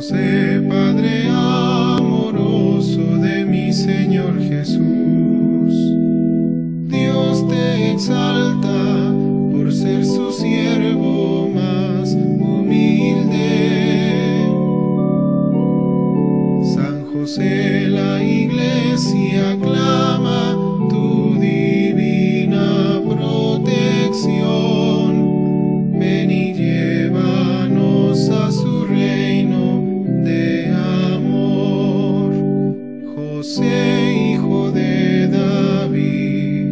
José, Padre amoroso de mi Señor Jesús, Dios te exalta por ser su siervo más humilde. San José, la Iglesia aclama tu divina protección. Ven y llévanos a su reino de amor. José, hijo de David,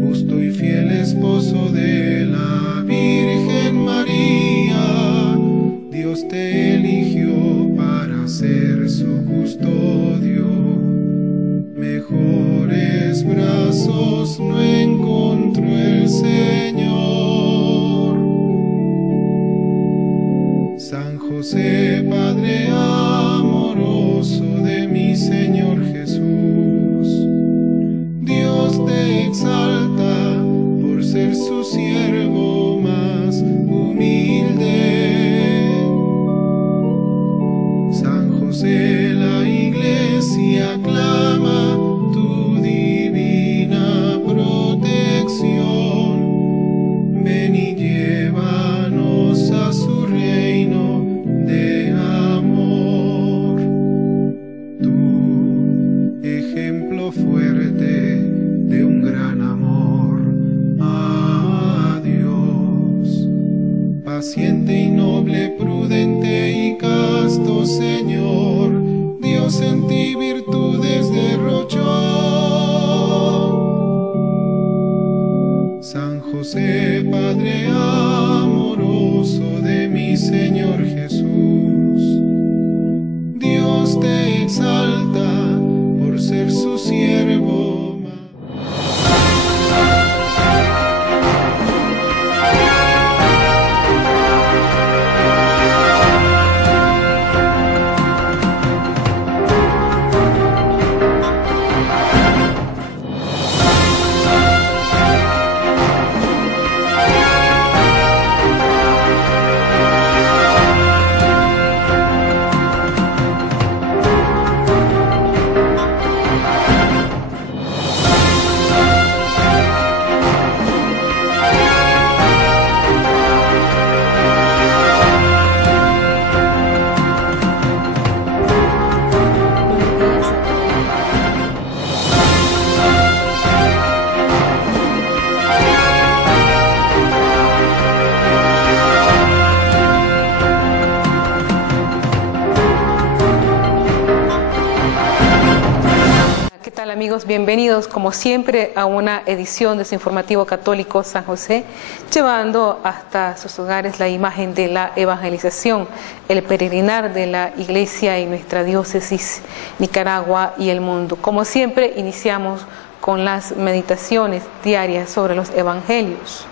justo y fiel esposo de la Virgen María, Dios te eligió para ser su custodio. Mejores brazos no encontró el Señor. San José, Padre amoroso de mi Señor Jesús, Dios te exalta por ser su siervo más humilde. San José, la Iglesia aclama tu divina protección. Ven y llévanos a su reino de amor. Tu ejemplo fuerte de un gran amor a Dios, paciente y noble, prudente y casto Señor, Dios en ti virtudes derrochó. San José, Padre amoroso de mi Señor Jesús, Dios te exalta por ser su siervo. Amigos, bienvenidos como siempre a una edición de su informativo católico San José, llevando hasta sus hogares la imagen de la evangelización, el peregrinar de la Iglesia en nuestra diócesis, Nicaragua y el mundo. Como siempre, iniciamos con las meditaciones diarias sobre los evangelios.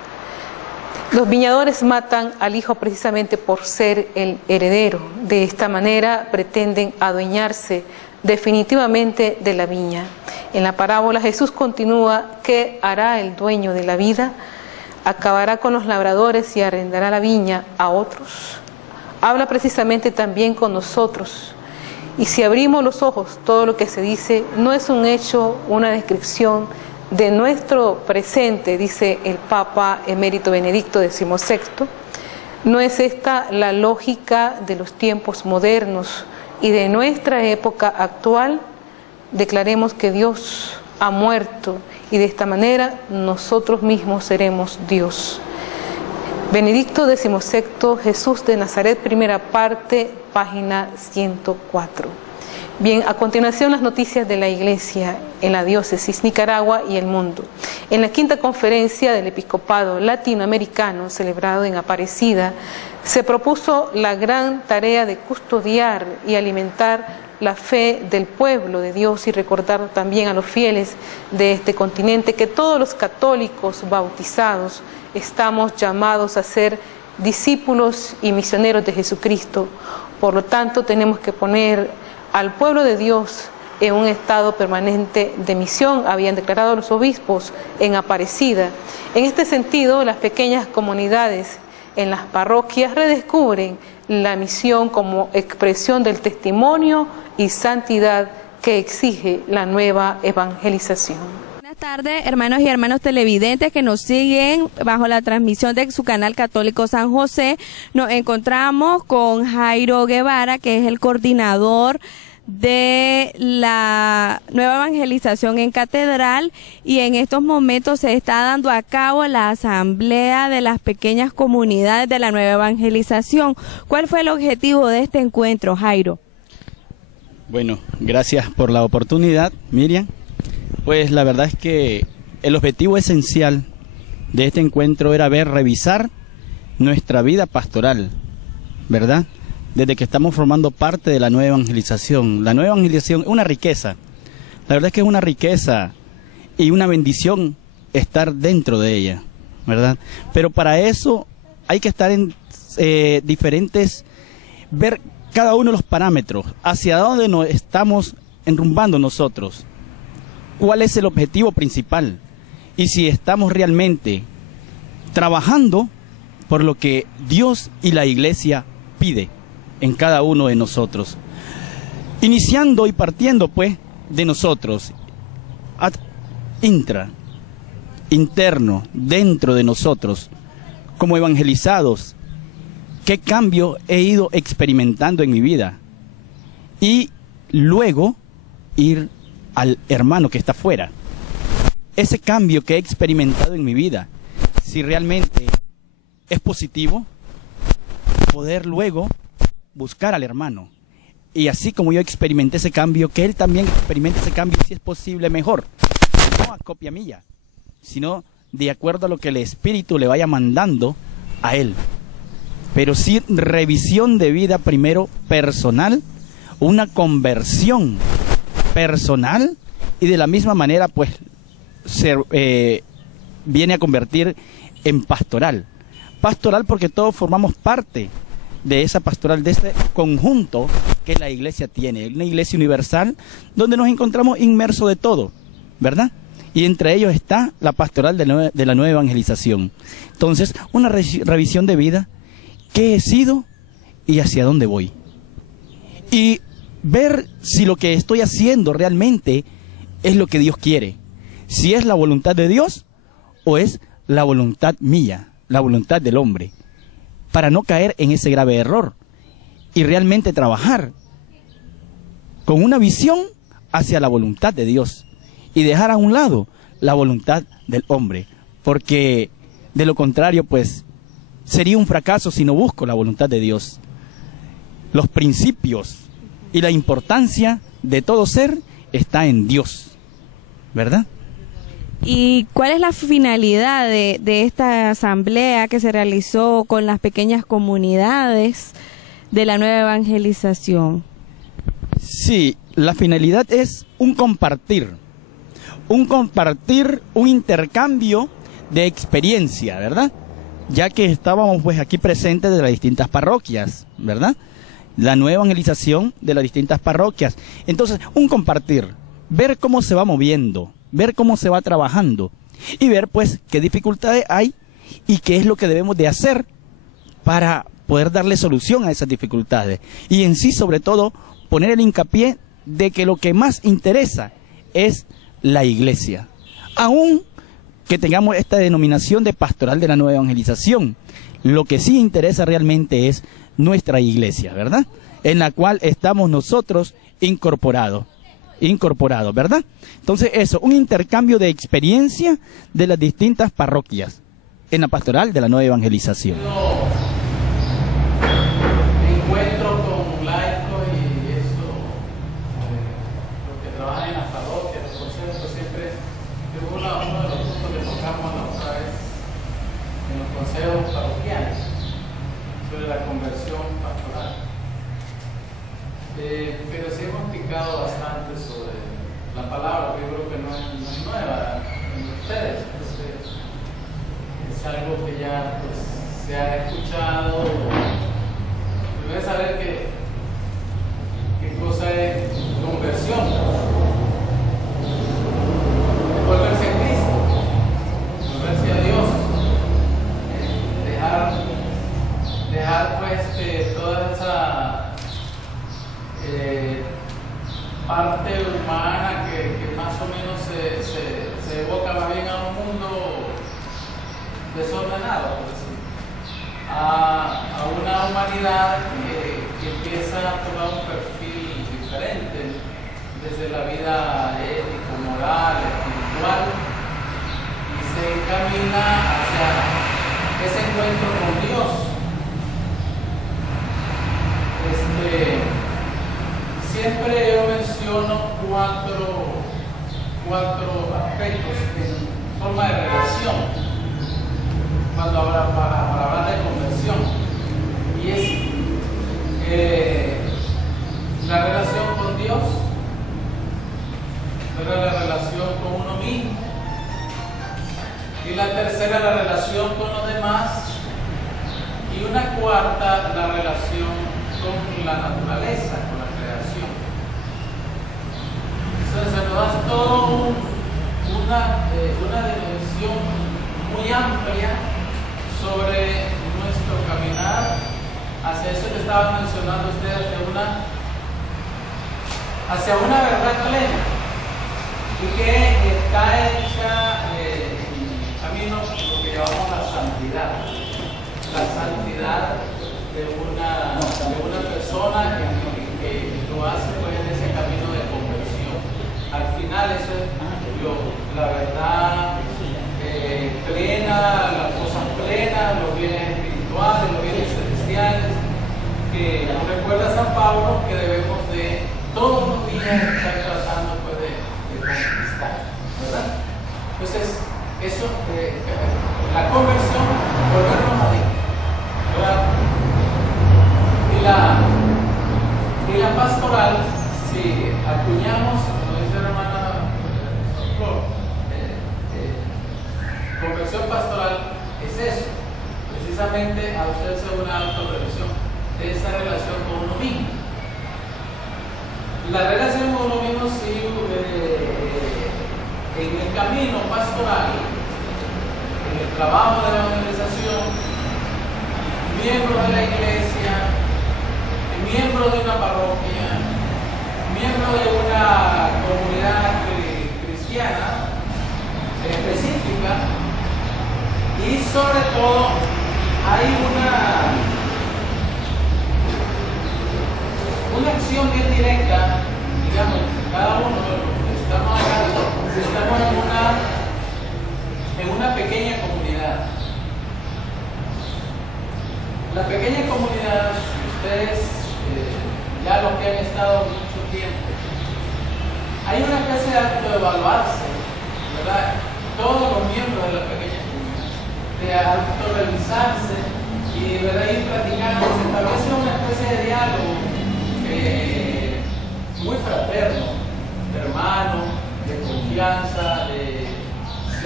Los viñadores matan al hijo precisamente por ser el heredero. De esta manera pretenden adueñarse definitivamente de la viña. En la parábola Jesús continúa: ¿qué hará el dueño de la vida? Acabará con los labradores y arrendará la viña a otros. Habla precisamente también con nosotros. Y si abrimos los ojos, todo lo que se dice no es un hecho, una descripción de nuestro presente, dice el Papa emérito Benedicto XVI. No es esta la lógica de los tiempos modernos y de nuestra época actual. Declaremos que Dios ha muerto y de esta manera nosotros mismos seremos Dios. Benedicto XVI, Jesús de Nazaret, primera parte, página 104. Bien, a continuación las noticias de la Iglesia en la diócesis, Nicaragua y el mundo. En la quinta conferencia del Episcopado Latinoamericano, celebrado en Aparecida, se propuso la gran tarea de custodiar y alimentar la fe del pueblo de Dios y recordar también a los fieles de este continente que todos los católicos bautizados estamos llamados a ser discípulos y misioneros de Jesucristo. Por lo tanto, tenemos que poner al pueblo de Dios en un estado permanente de misión, habían declarado los obispos en Aparecida. En este sentido, las pequeñas comunidades en las parroquias redescubren la misión como expresión del testimonio y santidad que exige la nueva evangelización. Buenas tardes, hermanos y hermanas televidentes que nos siguen bajo la transmisión de su canal Católico San José. Nos encontramos con Jairo Guevara, que es el coordinador de la nueva evangelización en Catedral, y en estos momentos se está dando a cabo la asamblea de las pequeñas comunidades de la nueva evangelización. ¿Cuál fue el objetivo de este encuentro, Jairo? Bueno, gracias por la oportunidad, Miriam. Pues la verdad es que el objetivo esencial de este encuentro era revisar nuestra vida pastoral, ¿verdad? Desde que estamos formando parte de la nueva evangelización. La nueva evangelización es una riqueza. La verdad es que es una riqueza y una bendición estar dentro de ella, ¿verdad? Pero para eso hay que estar en ver cada uno de los parámetros, hacia dónde nos estamos enrumbando nosotros, cuál es el objetivo principal y si estamos realmente trabajando por lo que Dios y la Iglesia pide en cada uno de nosotros, iniciando y partiendo pues de nosotros, interno, dentro de nosotros, como evangelizados. ¿Qué cambio he ido experimentando en mi vida? Y luego ir al hermano que está afuera. Ese cambio que he experimentado en mi vida, si realmente es positivo, poder luego buscar al hermano. Y así como yo experimenté ese cambio, que él también experimente ese cambio, si es posible, mejor. No a copia mía, sino de acuerdo a lo que el Espíritu le vaya mandando a él. Pero sí revisión de vida primero personal, una conversión personal, y de la misma manera pues viene a convertir en pastoral. Pastoral porque todos formamos parte de esa pastoral, de ese conjunto que la Iglesia tiene, una Iglesia universal donde nos encontramos inmersos de todo, ¿verdad? Y entre ellos está la pastoral de la nueva evangelización. Entonces, una revisión de vida, qué he sido y hacia dónde voy. Y ver si lo que estoy haciendo realmente es lo que Dios quiere. Si es la voluntad de Dios o es la voluntad mía, la voluntad del hombre. Para no caer en ese grave error. Y realmente trabajar con una visión hacia la voluntad de Dios. Y dejar a un lado la voluntad del hombre. Porque de lo contrario, pues, sería un fracaso si no busco la voluntad de Dios. Los principios y la importancia de todo ser está en Dios, ¿verdad? ¿Y cuál es la finalidad de esta asamblea que se realizó con las pequeñas comunidades de la nueva evangelización? Sí, la finalidad es un compartir, un intercambio de experiencia, ¿verdad? Ya que estábamos pues aquí presentes de las distintas parroquias, ¿verdad? La nueva evangelización de las distintas parroquias. Entonces, un compartir, ver cómo se va moviendo, ver cómo se va trabajando y ver pues qué dificultades hay y qué es lo que debemos de hacer para poder darle solución a esas dificultades. Y en sí, sobre todo, poner el hincapié de que lo que más interesa es la Iglesia. Aún que tengamos esta denominación de pastoral de la nueva evangelización, lo que sí interesa realmente es nuestra Iglesia, ¿verdad? En la cual estamos nosotros incorporados, ¿verdad? Entonces eso, un intercambio de experiencia de las distintas parroquias en la pastoral de la nueva evangelización. Encuentro con laicos y eso, los que trabajan en las parroquias, los consejos, pues siempre es uno de los puntos que tocamos la otra vez en los consejos parroquiales sobre la conversión pastoral. Pero sí hemos picado bastante sobre la palabra, que yo creo que no es nueva en ustedes. Entonces, es algo que ya pues, se ha escuchado. Debes saber qué cosa es conversión. Volverse a Cristo, volverse a Dios, dejar toda esa parte humana que más o menos se evoca más bien a un mundo desordenado, por decir, a una humanidad que empieza a tomar un perfil diferente desde la vida ética, moral, espiritual, y se encamina hacia ese encuentro con Dios. Siempre yo menciono cuatro aspectos en forma de relación cuando para hablar de conversión, y es la relación con Dios, la relación con uno mismo, y la tercera, la relación con los demás, y una cuarta, la relación con la naturaleza, con la creación. Entonces se nos da todo una dimensión muy amplia sobre nuestro caminar hacia eso que estaban mencionando ustedes, hacia una verdad plena, y que está hecha en camino lo que llamamos la santidad de una persona que lo hace pues, en ese camino de conversión. Al final eso es la verdad plena, las cosas plenas, los bienes espirituales, los bienes celestiales, que nos recuerda San Pablo que debemos de todos los días estar tratando pues, de conquistar, ¿verdad? Entonces, eso, la conversión, volvernos a Dios, ¿verdad? Y la pastoral, si acuñamos, como dice la hermana Flor, conversión pastoral es eso, precisamente a hacerse una autorrevisión de esa relación con uno mismo. La relación con uno mismo, sí, en el camino pastoral, en el trabajo de la evangelización, miembro de la iglesia, miembro de una parroquia, miembro de una comunidad cristiana específica, y sobre todo hay una acción bien directa, digamos, cada uno de los que estamos acá, estamos en una pequeña comunidad. La pequeña comunidad, ustedes, ya los que han estado mucho tiempo, hay una especie de acto de evaluarse, ¿verdad? Todos los miembros de la pequeña comunidad, de autorrealizarse y, ¿verdad?, ir platicando, se establece una especie de diálogo muy fraterno, de hermano, de confianza, de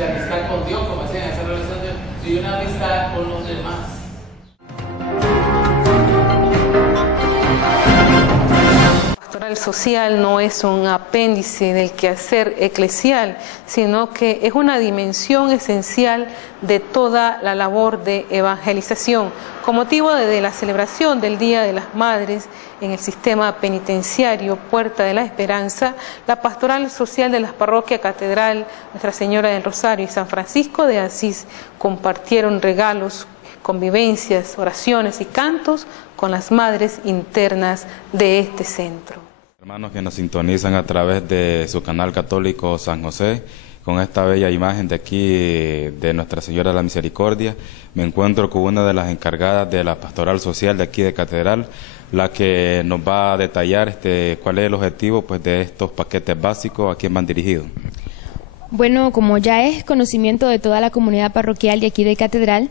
amistad con Dios, como decían, esa relación y una amistad con los demás. Pastoral social no es un apéndice del quehacer eclesial, sino que es una dimensión esencial de toda la labor de evangelización. Con motivo de la celebración del Día de las Madres en el sistema penitenciario Puerta de la Esperanza, la Pastoral Social de las parroquias Catedral, Nuestra Señora del Rosario y San Francisco de Asís compartieron regalos, convivencias, oraciones y cantos con las madres internas de este centro. Hermanos que nos sintonizan a través de su canal católico San José, con esta bella imagen de aquí de Nuestra Señora de la Misericordia, me encuentro con una de las encargadas de la pastoral social de aquí de Catedral, la que nos va a detallar cuál es el objetivo pues, de estos paquetes básicos, a quién van dirigidos. Bueno, como ya es conocimiento de toda la comunidad parroquial de aquí de Catedral,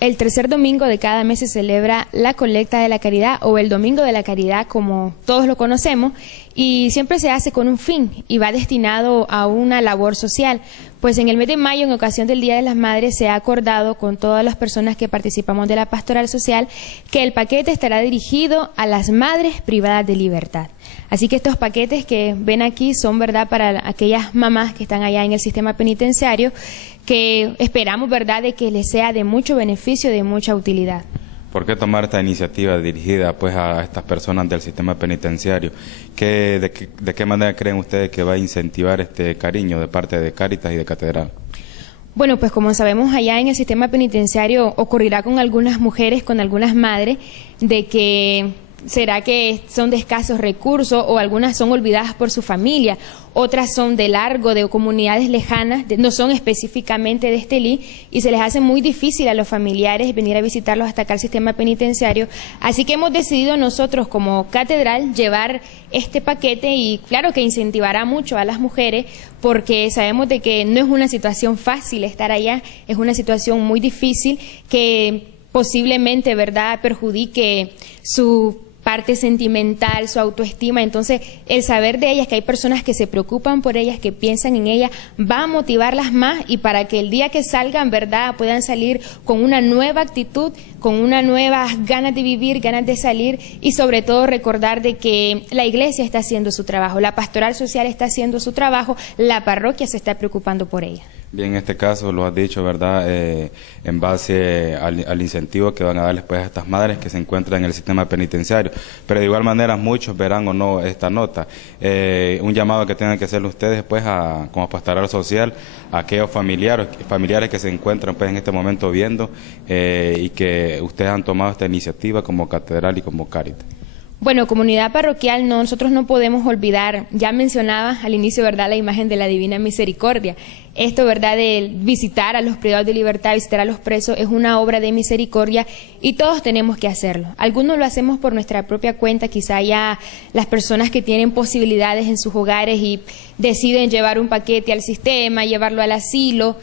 el tercer domingo de cada mes se celebra la colecta de la caridad o el domingo de la caridad, como todos lo conocemos, y siempre se hace con un fin y va destinado a una labor social. Pues en el mes de mayo, en ocasión del Día de las Madres, se ha acordado con todas las personas que participamos de la pastoral social que el paquete estará dirigido a las madres privadas de libertad. Así que estos paquetes que ven aquí son, ¿verdad?, para aquellas mamás que están allá en el sistema penitenciario, que esperamos, ¿verdad?, de que les sea de mucho beneficio, de mucha utilidad. ¿Por qué tomar esta iniciativa dirigida pues a estas personas del sistema penitenciario? ¿De qué manera creen ustedes que va a incentivar este cariño de parte de Cáritas y de Catedral? Bueno, pues como sabemos, allá en el sistema penitenciario ocurrirá con algunas mujeres, con algunas madres, de que será que son de escasos recursos o algunas son olvidadas por su familia, otras son de largo, de comunidades lejanas, no son específicamente de Estelí y se les hace muy difícil a los familiares venir a visitarlos hasta acá al sistema penitenciario. Así que hemos decidido nosotros como Catedral llevar este paquete y claro que incentivará mucho a las mujeres porque sabemos de que no es una situación fácil estar allá, es una situación muy difícil que posiblemente, ¿verdad?, perjudique su parte sentimental, su autoestima. Entonces el saber de ellas, que hay personas que se preocupan por ellas, que piensan en ellas, va a motivarlas más y para que el día que salgan, ¿verdad?, puedan salir con una nueva actitud, con una nuevas ganas de vivir, ganas de salir y sobre todo recordar de que la iglesia está haciendo su trabajo, la pastoral social está haciendo su trabajo, la parroquia se está preocupando por ella. Bien, en este caso lo has dicho, ¿verdad?, en base al incentivo que van a darles pues a estas madres que se encuentran en el sistema penitenciario. Pero de igual manera muchos verán o no esta nota. Un llamado que tengan que hacerle ustedes pues como pastoral social a aquellos familiares que se encuentran pues en este momento viendo y que ustedes han tomado esta iniciativa como Catedral y como Cáritas. Bueno, comunidad parroquial, nosotros no podemos olvidar, ya mencionaba al inicio, ¿verdad?, la imagen de la Divina Misericordia. Esto, ¿verdad?, de visitar a los privados de libertad, visitar a los presos, es una obra de misericordia y todos tenemos que hacerlo. Algunos lo hacemos por nuestra propia cuenta, quizá ya las personas que tienen posibilidades en sus hogares y deciden llevar un paquete al sistema, llevarlo al asilo,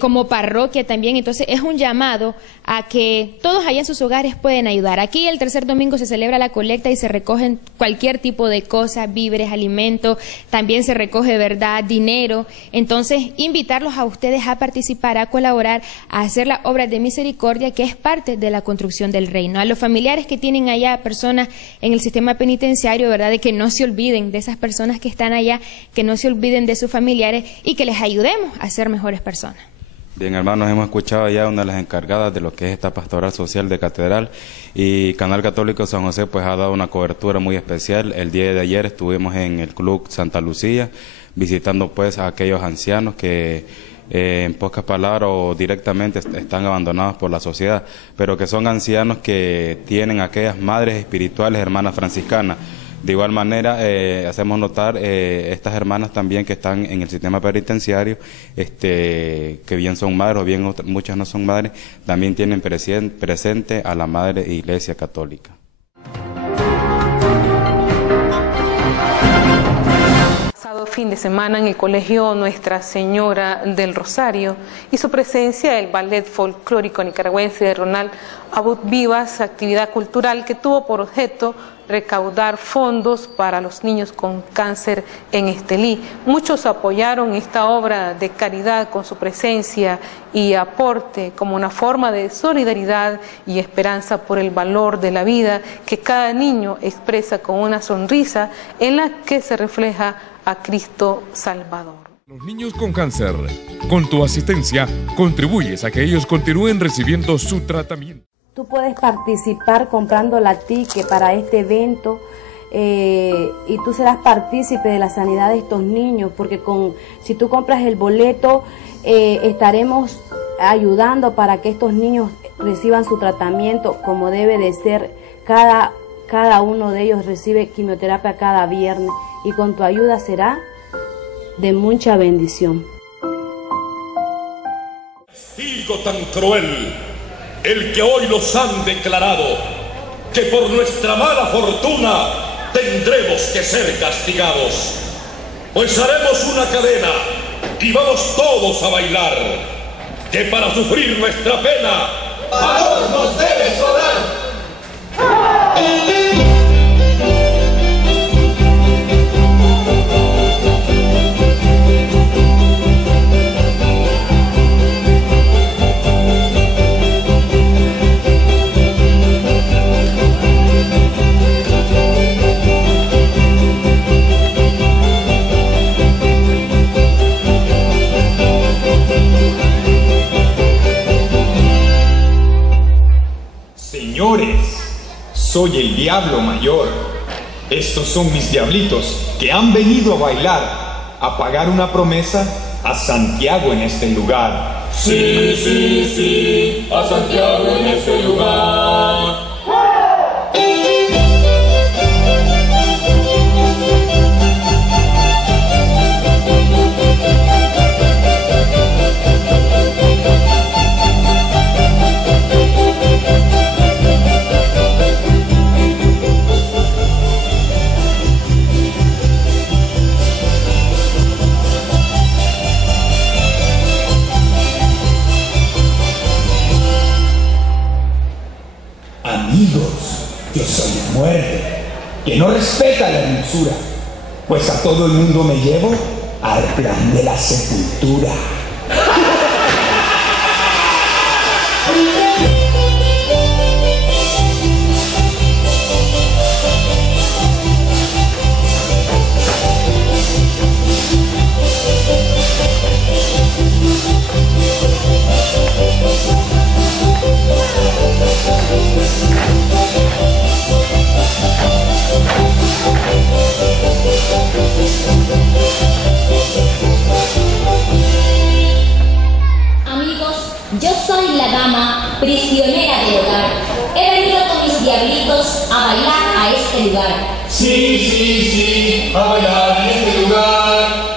como parroquia también. Entonces es un llamado a que todos allá en sus hogares pueden ayudar. Aquí el tercer domingo se celebra la colecta y se recogen cualquier tipo de cosas, víveres, alimentos, también se recoge, ¿verdad?, dinero. Entonces invitarlos a ustedes a participar, a colaborar, a hacer las obras de misericordia que es parte de la construcción del reino. A los familiares que tienen allá personas en el sistema penitenciario, ¿verdad?, de que no se olviden de esas personas que están allá, que no se olviden de sus familiares y que les ayudemos a ser mejores personas. Bien, hermanos, hemos escuchado ya una de las encargadas de lo que es esta pastoral social de Catedral y Canal Católico San José pues ha dado una cobertura muy especial. El día de ayer estuvimos en el Club Santa Lucía visitando pues a aquellos ancianos que en pocas palabras o directamente están abandonados por la sociedad, pero que son ancianos que tienen aquellas madres espirituales, hermanas franciscanas. De igual manera, hacemos notar estas hermanas también que están en el sistema penitenciario, que bien son madres o bien muchas no son madres, también tienen presente a la Madre Iglesia Católica. Pasado fin de semana en el Colegio Nuestra Señora del Rosario hizo presencia el Ballet Folclórico Nicaragüense de Ronald Abud Vivas, actividad cultural que tuvo por objeto recaudar fondos para los niños con cáncer en Estelí. Muchos apoyaron esta obra de caridad con su presencia y aporte como una forma de solidaridad y esperanza por el valor de la vida que cada niño expresa con una sonrisa en la que se refleja a Cristo Salvador. Los niños con cáncer, con tu asistencia, contribuyes a que ellos continúen recibiendo su tratamiento. Tú puedes participar comprando la ticket para este evento y tú serás partícipe de la sanidad de estos niños, porque si tú compras el boleto estaremos ayudando para que estos niños reciban su tratamiento como debe de ser. Cada uno de ellos recibe quimioterapia cada viernes y con tu ayuda será de mucha bendición. Castigo tan cruel, el que hoy los han declarado, que por nuestra mala fortuna tendremos que ser castigados. Pues haremos una cadena y vamos todos a bailar, que para sufrir nuestra pena, valor nos debe sobrar. Señores, soy el Diablo Mayor. Estos son mis diablitos que han venido a bailar, a pagar una promesa a Santiago en este lugar. Sí, sí, sí, a Santiago en este lugar. Amigos, yo soy la muerte, que no respeta la hermosura, pues a todo el mundo me llevo al plan de la sepultura. Amigos, yo soy la dama prisionera del hogar. He venido con mis diablitos a bailar a este lugar. Sí, sí, sí, a bailar en este lugar.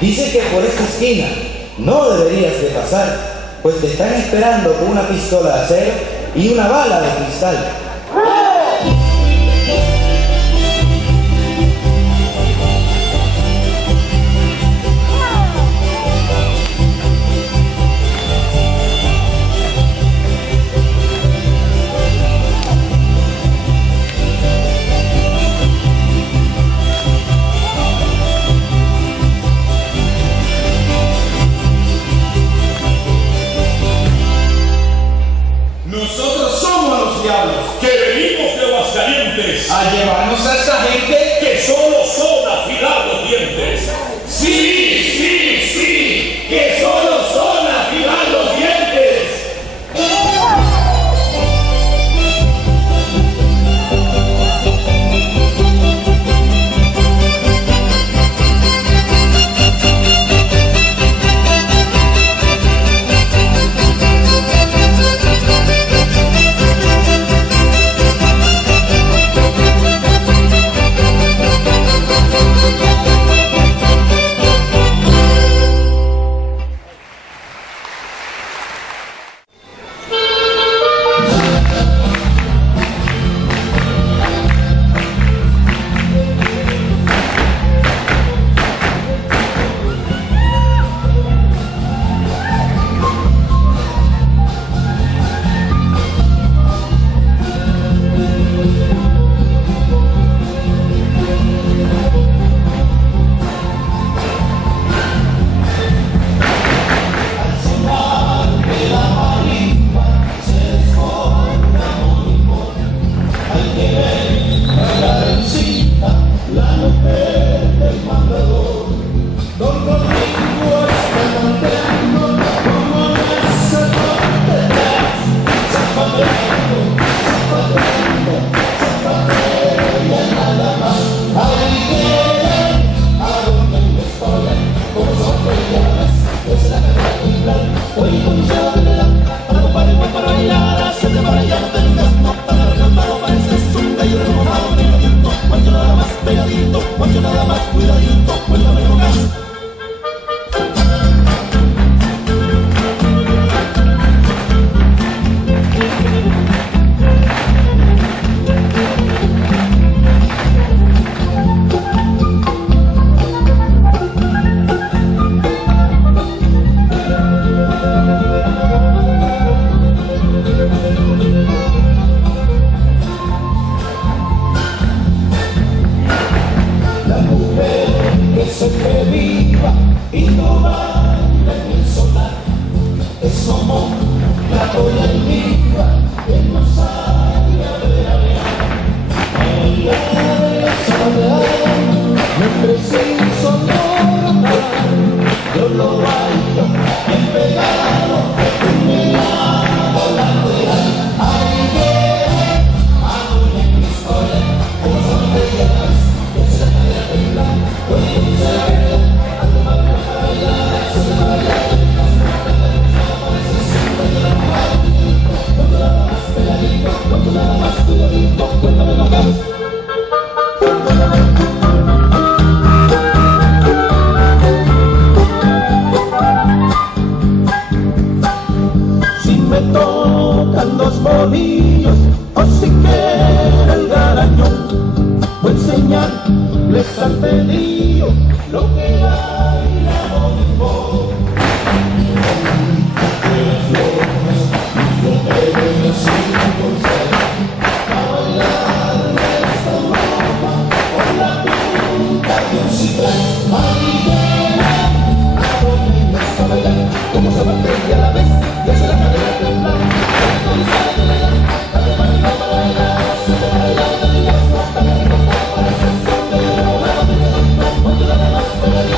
Dice que por esta esquina no deberías de pasar, pues te están esperando con una pistola de acero y una bala de cristal. Nosotros somos los diablos que venimos de Aguascalientes A llevarnos a esta gente que solo son afilar los dientes. Sí, sí, sí, que solo son afilar los dientes. los bolillos, o si quiere el garañón, voy a enseñarles al pelillo lo que baila bonibón. De las flores, lo deben así por a bailar de esta ropa, con la pinta de un ciprés. Como se mantiene a la vez y hace la cadera temblar. Para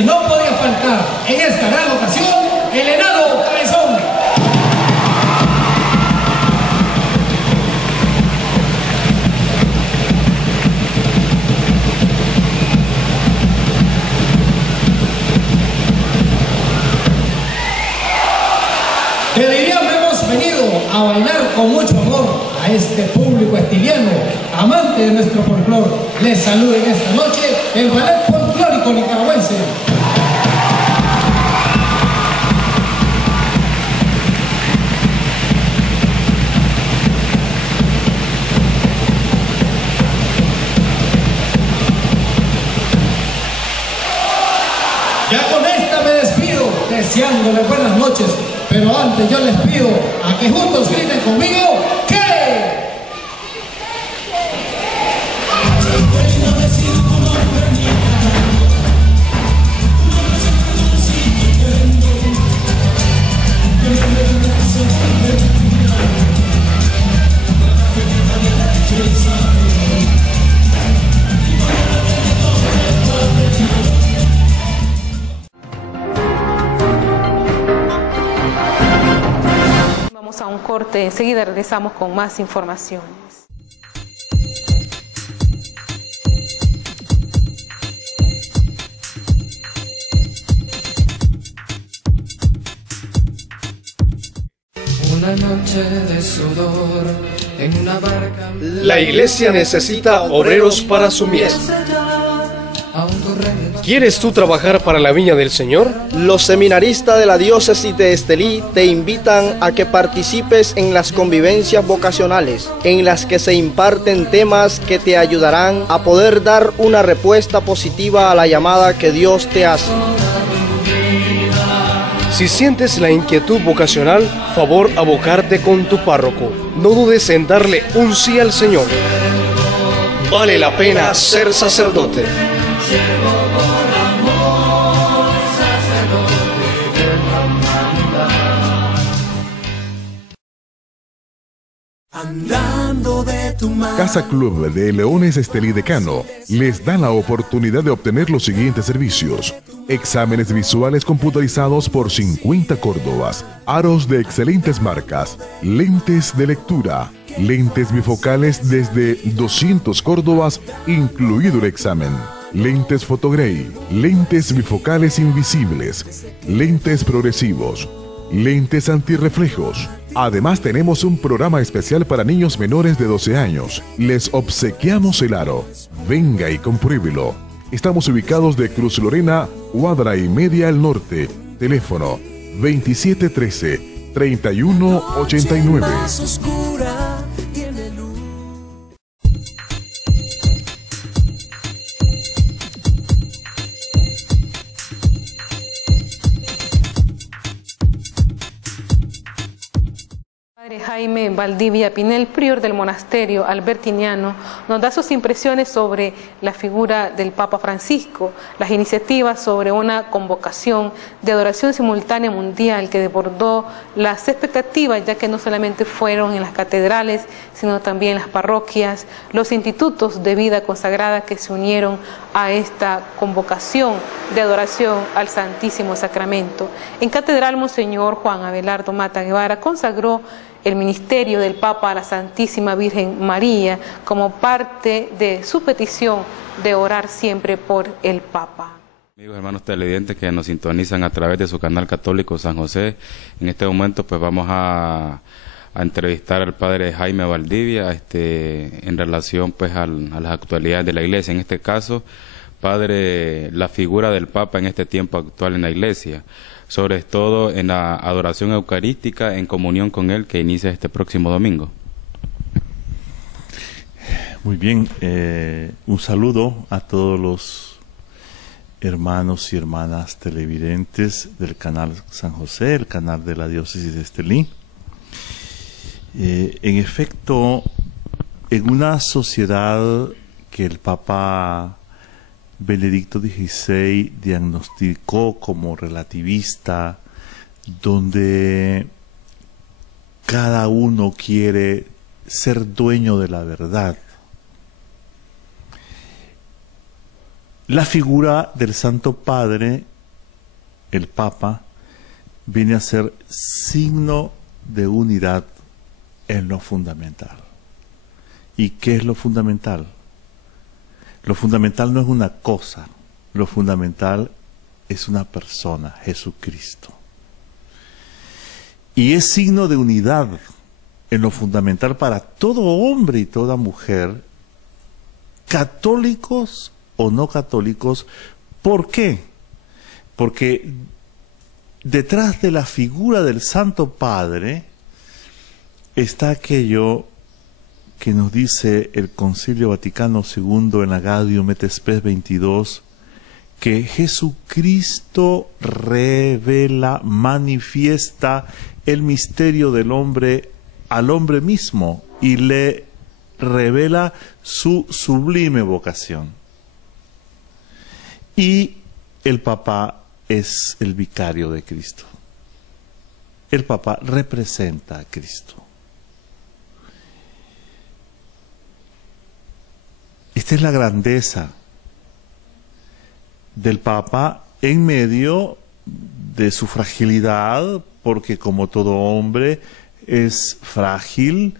Y no podía faltar en esta gran ocasión el enano cabezón. Te dirían, hemos venido a bailar con mucho amor a este público estiliano, amante de nuestro folclor. Les saluda en esta noche el ballet folclórico nicaragüense. Ya con esta me despido, deseándoles buenas noches. Pero antes yo les pido a que juntos griten conmigo que... A un corte, enseguida regresamos con más informaciones. Una noche de sudor en una barca. La iglesia necesita obreros para su mies. ¿Quieres tú trabajar para la viña del Señor? Los seminaristas de la diócesis de Estelí te invitan a que participes en las convivencias vocacionales, en las que se imparten temas que te ayudarán a poder dar una respuesta positiva a la llamada que Dios te hace. Si sientes la inquietud vocacional, favor abocarte con tu párroco. No dudes en darle un sí al Señor. Vale la pena ser sacerdote. Casa Club de Leones Estelí de Cano les da la oportunidad de obtener los siguientes servicios: exámenes visuales computarizados por 50 córdobas, aros de excelentes marcas, lentes de lectura, lentes bifocales desde 200 córdobas, incluido el examen, lentes Photogrey, lentes bifocales invisibles, lentes progresivos, lentes antirreflejos. Además tenemos un programa especial para niños menores de 12 años. Les obsequiamos el aro. Venga y compruébelo. Estamos ubicados de Cruz Lorena, cuadra y media al norte. Teléfono 2713-3189. Jaime Valdivia Pinel, prior del monasterio albertiniano, nos da sus impresiones sobre la figura del Papa Francisco, las iniciativas sobre una convocación de adoración simultánea mundial que desbordó las expectativas, ya que no solamente fueron en las catedrales, sino también en las parroquias, los institutos de vida consagrada que se unieron a esta convocación de adoración al Santísimo Sacramento. En Catedral, Monseñor Juan Abelardo Mata Guevara consagró el ministerio del Papa a la Santísima Virgen María como parte de su petición de orar siempre por el Papa. Amigos, hermanos televidentes que nos sintonizan a través de su canal católico San José, en este momento pues vamos a entrevistar al padre Jaime Valdivia en relación pues a las actualidades de la iglesia. En este caso, padre, la figura del Papa en este tiempo actual en la iglesia, sobre todo en la adoración eucarística en comunión con él que inicia este próximo domingo. Muy bien, un saludo a todos los hermanos y hermanas televidentes del canal San José, el canal de la diócesis de Estelí. En efecto, en una sociedad que el Papa Benedicto XVI diagnosticó como relativista, donde cada uno quiere ser dueño de la verdad, la figura del Santo Padre el Papa viene a ser signo de unidad en lo fundamental. ¿Y qué es lo fundamental? Lo fundamental no es una cosa, lo fundamental es una persona, Jesucristo. Y es signo de unidad en lo fundamental para todo hombre y toda mujer, católicos o no católicos. ¿Por qué? Porque detrás de la figura del Santo Padre está aquello que nos dice el Concilio Vaticano II en la Gaudium et Spes 22, que Jesucristo revela, manifiesta el misterio del hombre al hombre mismo y le revela su sublime vocación. Y el Papa es el vicario de Cristo. El Papa representa a Cristo. Esta es la grandeza del Papa en medio de su fragilidad, porque como todo hombre es frágil.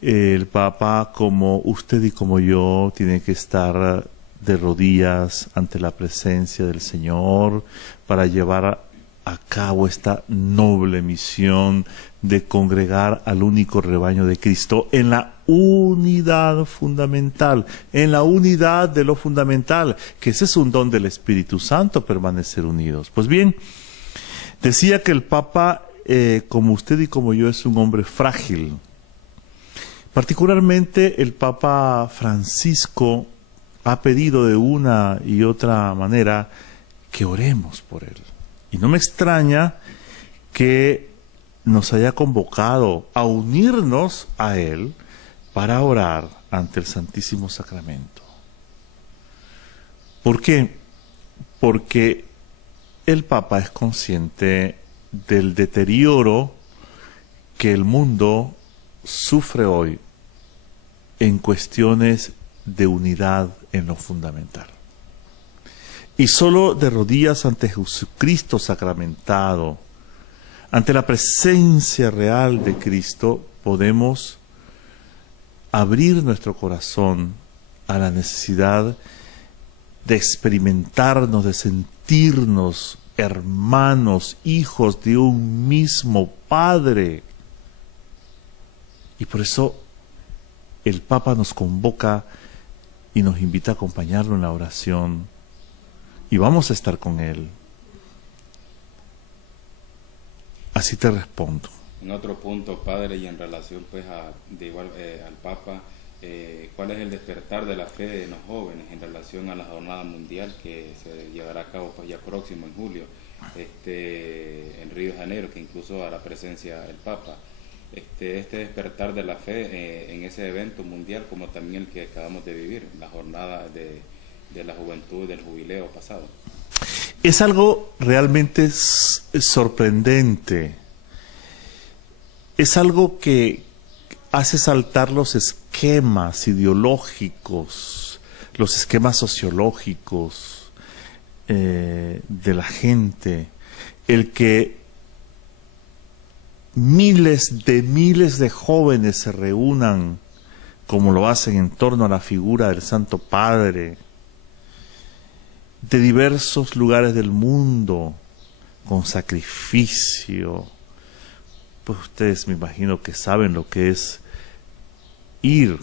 El Papa, como usted y como yo, tiene que estar de rodillas ante la presencia del Señor para llevar a cabo esta noble misión de congregar al único rebaño de Cristo en la unidad fundamental, en la unidad de lo fundamental, que ese es un don del Espíritu Santo, permanecer unidos. Pues bien, decía que el Papa, como usted y como yo, es un hombre frágil. Particularmente el Papa Francisco ha pedido de una y otra manera que oremos por él. Y no me extraña que nos haya convocado a unirnos a él para orar ante el Santísimo Sacramento. ¿Por qué? Porque el Papa es consciente del deterioro que el mundo sufre hoy en cuestiones de unidad en lo fundamental. Y solo de rodillas ante Jesucristo sacramentado, ante la presencia real de Cristo, podemos abrir nuestro corazón a la necesidad de experimentarnos, de sentirnos hermanos, hijos de un mismo Padre. Y por eso el Papa nos convoca y nos invita a acompañarlo en la oración. Y vamos a estar con él. Así te respondo. En otro punto, Padre, y en relación pues al Papa, ¿cuál es el despertar de la fe en los jóvenes en relación a la jornada mundial que se llevará a cabo pues ya próximo en julio en Río de Janeiro, que incluso hará presencia el Papa? Este despertar de la fe en ese evento mundial, como también el que acabamos de vivir, la jornada de la juventud del jubileo pasado. Es algo realmente sorprendente. Es algo que hace saltar los esquemas ideológicos, los esquemas sociológicos de la gente. El que miles de jóvenes se reúnan como lo hacen en torno a la figura del Santo Padre, de diversos lugares del mundo, con sacrificio. Pues ustedes me imagino que saben lo que es ir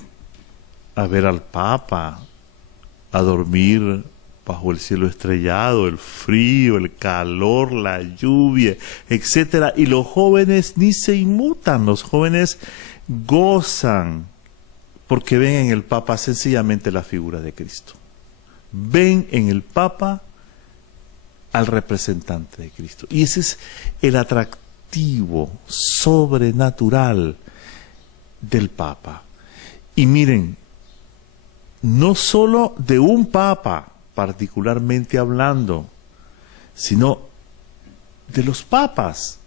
a ver al Papa, a dormir bajo el cielo estrellado, el frío, el calor, la lluvia, etcétera. Y los jóvenes ni se inmutan, los jóvenes gozan porque ven en el Papa sencillamente la figura de Cristo. Ven en el Papa al representante de Cristo. Y ese es el atractivo sobrenatural del Papa. Y miren, no solo de un Papa particularmente hablando, sino de los papas.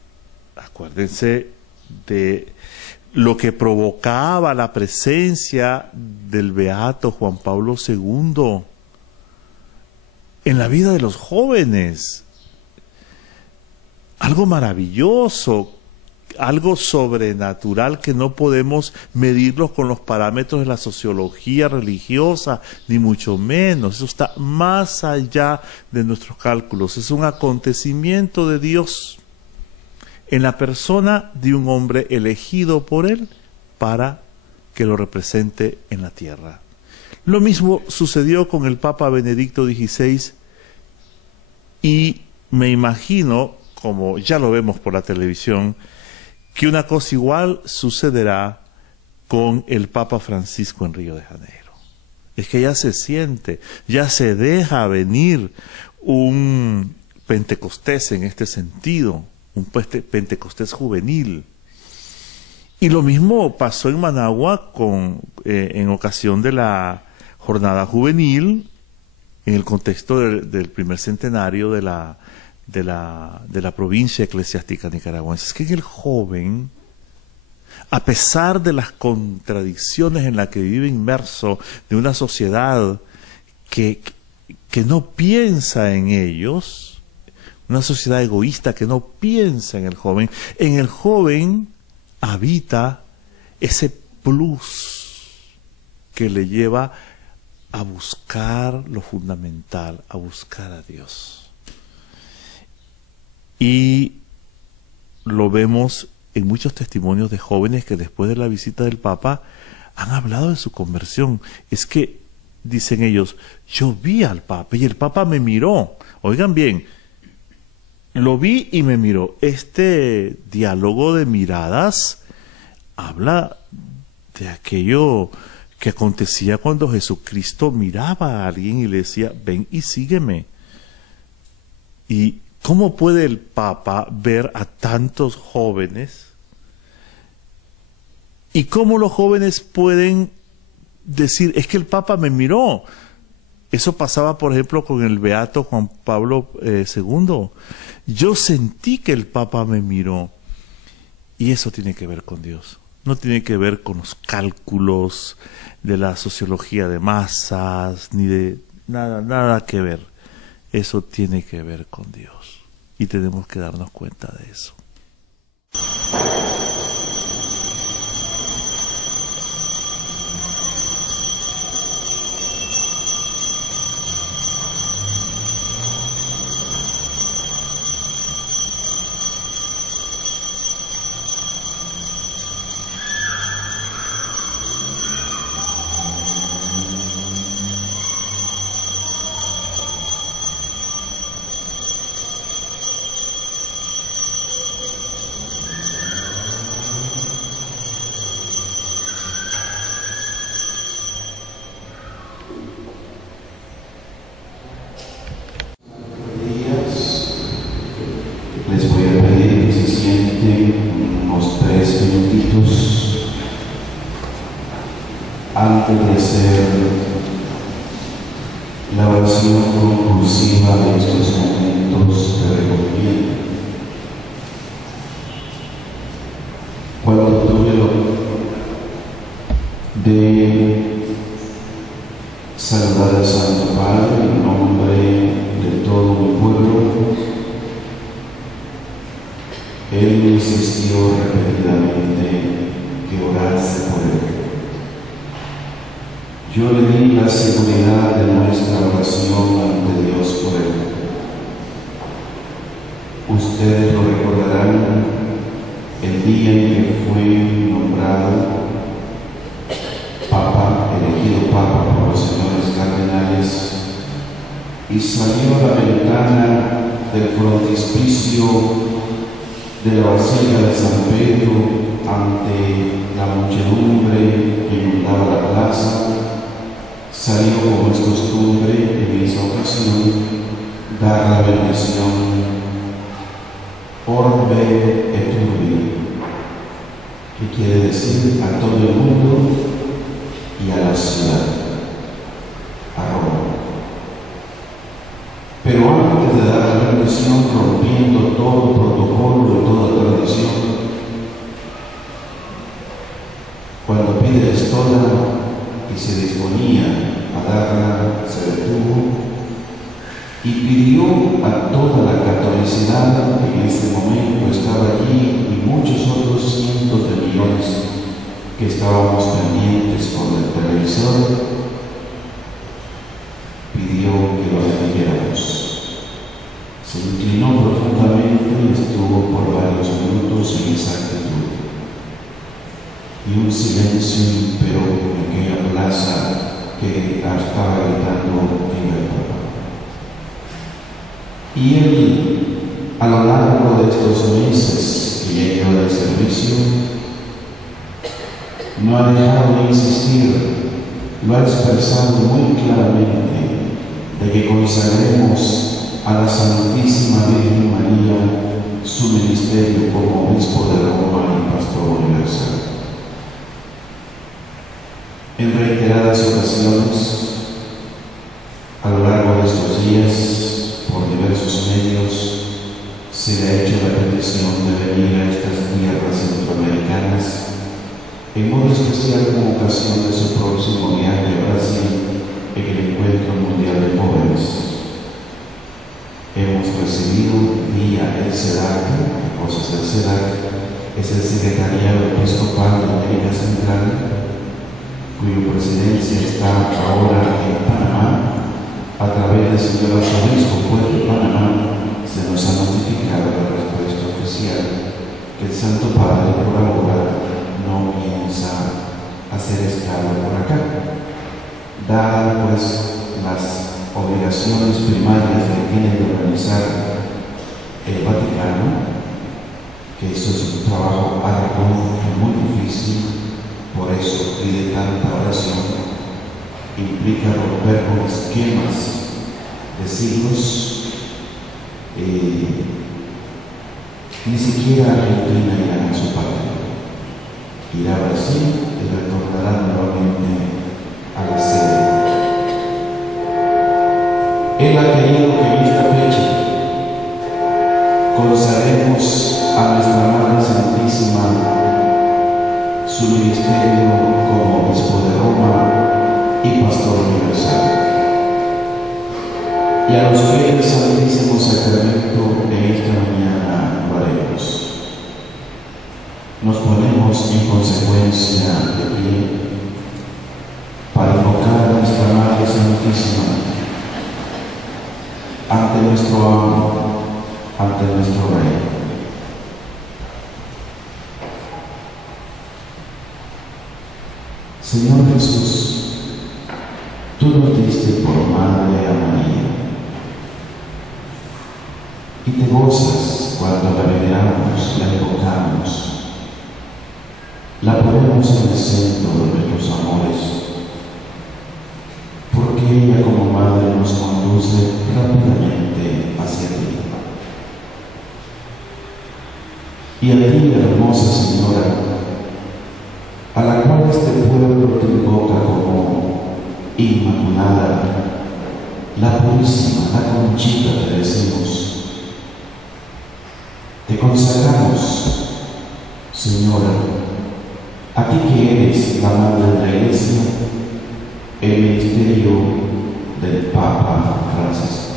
Acuérdense de lo que provocaba la presencia del beato Juan Pablo II en la vida de los jóvenes. algo maravilloso, algo sobrenatural que no podemos medirlo con los parámetros de la sociología religiosa, ni mucho menos. Eso está más allá de nuestros cálculos. Es un acontecimiento de Dios en la persona de un hombre elegido por Él para que lo represente en la tierra. Lo mismo sucedió con el Papa Benedicto XVI, y me imagino, como ya lo vemos por la televisión, que una cosa igual sucederá con el Papa Francisco en Río de Janeiro. Es que ya se siente, ya se deja venir un Pentecostés en este sentido, un Pentecostés juvenil. Y lo mismo pasó en Managua en ocasión de la jornada juvenil, en el contexto del primer centenario de la provincia eclesiástica nicaragüense. Es que en el joven, a pesar de las contradicciones en las que vive inmerso, de una sociedad que no piensa en ellos, una sociedad egoísta que no piensa en el joven habita ese plus que le lleva a buscar lo fundamental, a buscar a Dios. Y lo vemos en muchos testimonios de jóvenes que después de la visita del Papa han hablado de su conversión. Es que, dicen ellos, yo vi al Papa y el Papa me miró. Oigan bien, lo vi y me miró. Este diálogo de miradas habla de aquello que acontecía cuando Jesucristo miraba a alguien y le decía, ven y sígueme. ¿Y cómo puede el Papa ver a tantos jóvenes? ¿Y cómo los jóvenes pueden decir, es que el Papa me miró? Eso pasaba, por ejemplo, con el beato Juan Pablo II. Yo sentí que el Papa me miró. Y eso tiene que ver con Dios. No tiene que ver con los cálculos de la sociología de masas, ni de nada que ver. Eso tiene que ver con Dios. Y tenemos que darnos cuenta de eso. Les voy a pedir que se sienten unos 3 minutitos antes de hacer la oración conclusiva de estos momentos de recogimiento. Cuando tuve lo de saludar al Santo Padre en nombre de todo mi pueblo, Él me insistió repetidamente que orase por él. Yo le di la seguridad de nuestra oración ante Dios por él. Ustedes lo recordarán el día en que fue nombrado Papa, elegido Papa por los señores cardenales, y salió a la ventana del frontispicio de la Basílica de San Pedro ante la muchedumbre que inundaba la plaza. Salió, como es costumbre en esa ocasión, dar la bendición Orbe et Urbi, que quiere decir a todo el mundo y a la ciudad, a Roma. Pero antes de dar la bendición, rompiendo todo protocolo y toda tradición, cuando pide la estola y se disponía a darla, se detuvo y pidió a toda la catolicidad que en este momento estaba allí y muchos otros cientos de millones que estábamos pendientes con el televisor, pidió que lo bendiéramos. Se inclinó profundamente y estuvo por varios minutos en esa actitud. Y un silencio imperó en aquella plaza que estaba gritando "Viva el Papa". Y él, a lo largo de estos meses que ya lleva de servicio, no ha dejado de insistir, lo ha expresado muy claramente, de que consagremos a la Santísima Virgen María su ministerio como obispo de Roma y pastor universal. En reiteradas ocasiones, a lo largo de estos días, por diversos medios, se le ha hecho la petición de venir a estas tierras centroamericanas, en modo especial con ocasión de su próximo viaje a Brasil en el Encuentro Mundial de Jóvenes. Hemos recibido vía el SEDAC, cosas del SEDAC, es el Secretariado Episcopal de América Central, cuya presidencia está ahora en Panamá. A través del señor arzobispo de Panamá se nos ha notificado la respuesta oficial que el Santo Padre por ahora no piensa hacer escala por acá, dadas pues las obligaciones primarias que tiene de organizar el Vaticano, que eso es un trabajo arduo y muy difícil. Por eso pide tanta oración, implica romper con esquemas de siglos. Ni siquiera Argentina irá a su patria, irá a Brasil y retornará nuevamente a la sede. Él ha querido que en esta fecha consagremos a nuestra Madre Santísima su ministerio como obispo de Roma y pastor universal. Y a los fieles del Santísimo Sacramento en esta mañana lo haremos. Nos ponemos en consecuencia de pie para invocar a nuestra Madre Santísima ante nuestro amo, ante nuestro Rey. Señor Jesús, tú nos diste por madre a María y te gozas cuando la veneramos, la invocamos, la ponemos en el centro de nuestros amores, porque ella como madre nos conduce rápidamente hacia ti. Y a ti, hermosa Señora, a la cual este pueblo te invoca como Inmaculada, la Purísima, la Conchita, te decimos, te consagramos, Señora, a ti que eres la Madre de la Iglesia, el ministerio del Papa Francisco.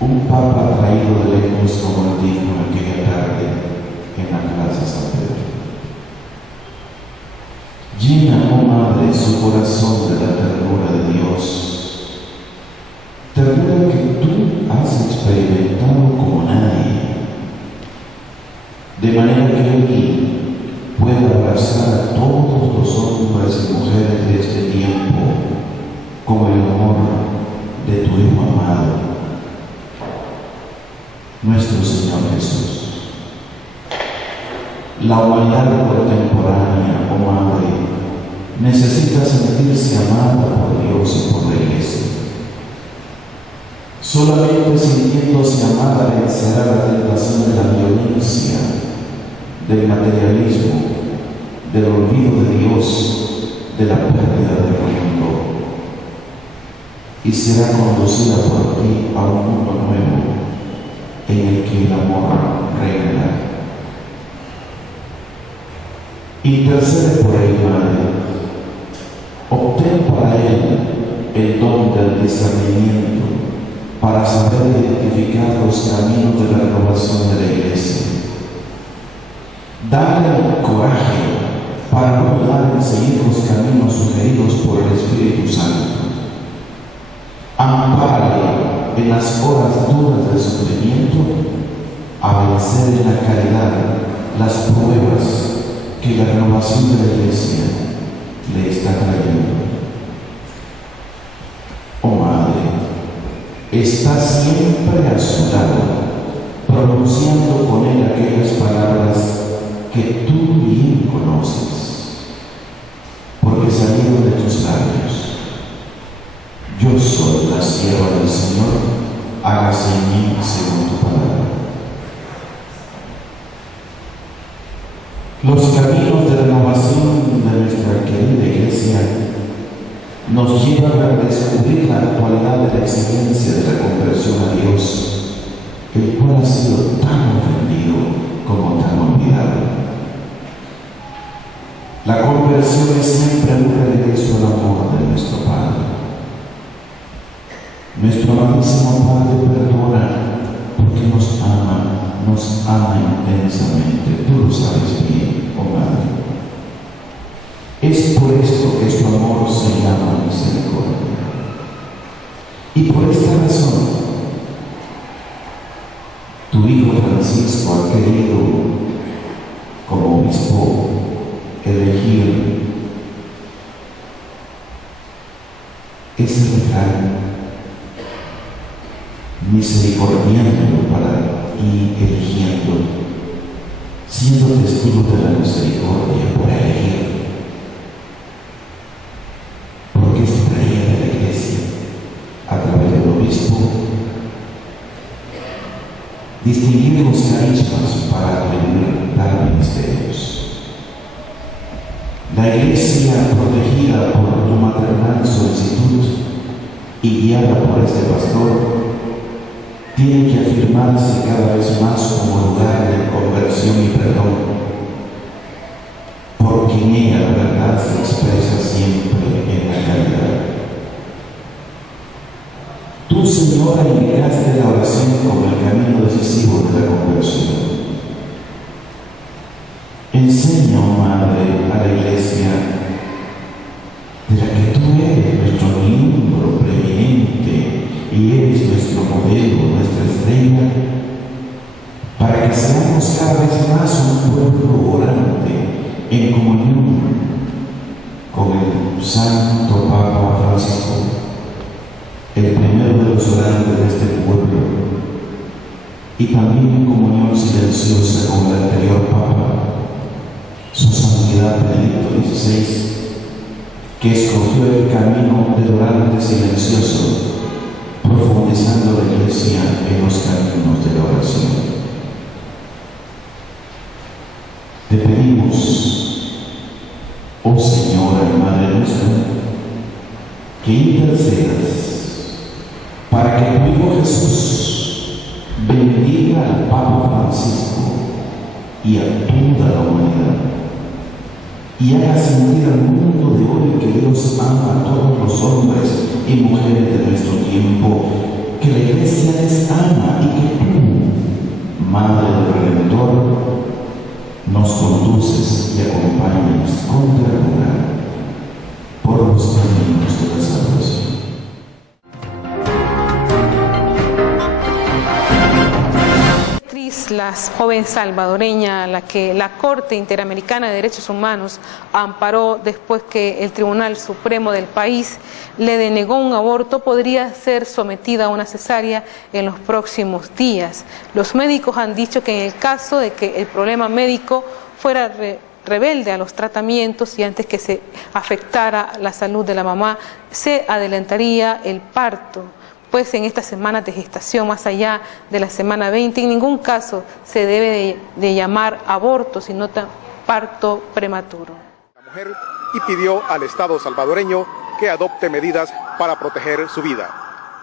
Un Papa traído de lejos, como él dijo en aquella tarde en la Plaza San Pedro. Llena, oh Madre, su corazón de la ternura de Dios, ternura que tú has experimentado como nadie, de manera que Él pueda abrazar a todos los hombres y mujeres de este tiempo como el amor de tu Hijo amado, nuestro Señor Jesús. La humanidad contemporánea, oh Madre, necesita sentirse amada por Dios y por la Iglesia. Solamente sintiéndose amada vencerá la tentación de la violencia, del materialismo, del olvido de Dios, de la pérdida del mundo, y será conducida por ti a un mundo nuevo en el que el amor reina. Intercede por él, Madre. Obtén para él el don del discernimiento para saber identificar los caminos de la renovación de la Iglesia. Dale el coraje para no dudar en seguir los caminos sugeridos por el Espíritu Santo. Ampárale en las horas duras del sufrimiento a vencer en la caridad las pruebas que la renovación de la Iglesia le está trayendo. Oh Madre, está siempre a su lado, pronunciando con él aquellas palabras que tú bien conoces, porque salieron de tus labios. Yo soy la sierva del Señor, hágase en mí según tu palabra. Los caminos de renovación de nuestra querida Iglesia nos llevan a descubrir la actualidad de la exigencia de la conversión a Dios, el cual ha sido tan ofendido como tan olvidado. La conversión es siempre un regreso al amor de nuestro Padre. Nuestro amadísimo Padre perdona porque nos ama intensamente. Tú lo sabes bien, oh Madre. Es por esto que su amor se llama misericordia. Y por esta razón, tu Hijo Francisco ha querido, como obispo, elegir ese refrán misericordiándolo para ir eligiendo, siendo testigo de la misericordia por elegir. Porque es tarea de la Iglesia, a través del obispo, distinguir los carismas para dar ministerios. La Iglesia, protegida por tu maternal solicitud y guiada por este pastor, tiene que afirmarse cada vez más como lugar de conversión y perdón, porque en ella la verdad se expresa siempre en la caridad. Tú, Señora, indicaste la oración como el camino decisivo de la conversión. Enseña, oh Madre, a la Iglesia, de la que tú eres nuestro miembro preeminente y eres nuestro modelo, nuestra estrella, para que seamos cada vez más un pueblo orante en comunión con el Santo Papa Francisco, el primero de los orantes de este pueblo, y también en comunión silenciosa con el anterior Papa, su Santidad Benedicto XVI, que escogió el camino del orante silencioso, profundizando la Iglesia en los caminos de la oración. Te pedimos, oh Señora y Madre nuestra, que intercedas para que tu Hijo Jesús bendiga al Papa Francisco y a toda la humanidad, y haga sentir al mundo de hoy que Dios ama a todos los hombres y mujeres de nuestro tiempo, que la Iglesia les ama y que tú, Madre del Redentor, nos conduces y acompañas con ternura por los caminos de la salvación. La joven salvadoreña a la que la Corte Interamericana de Derechos Humanos amparó después que el Tribunal Supremo del país le denegó un aborto, podría ser sometida a una cesárea en los próximos días. Los médicos han dicho que en el caso de que el problema médico fuera rebelde a los tratamientos y antes que se afectara la salud de la mamá, se adelantaría el parto. Pues en estas semanas de gestación, más allá de la semana 20, en ningún caso se debe de llamar aborto, sino parto prematuro. La mujer y pidió al Estado salvadoreño que adopte medidas para proteger su vida.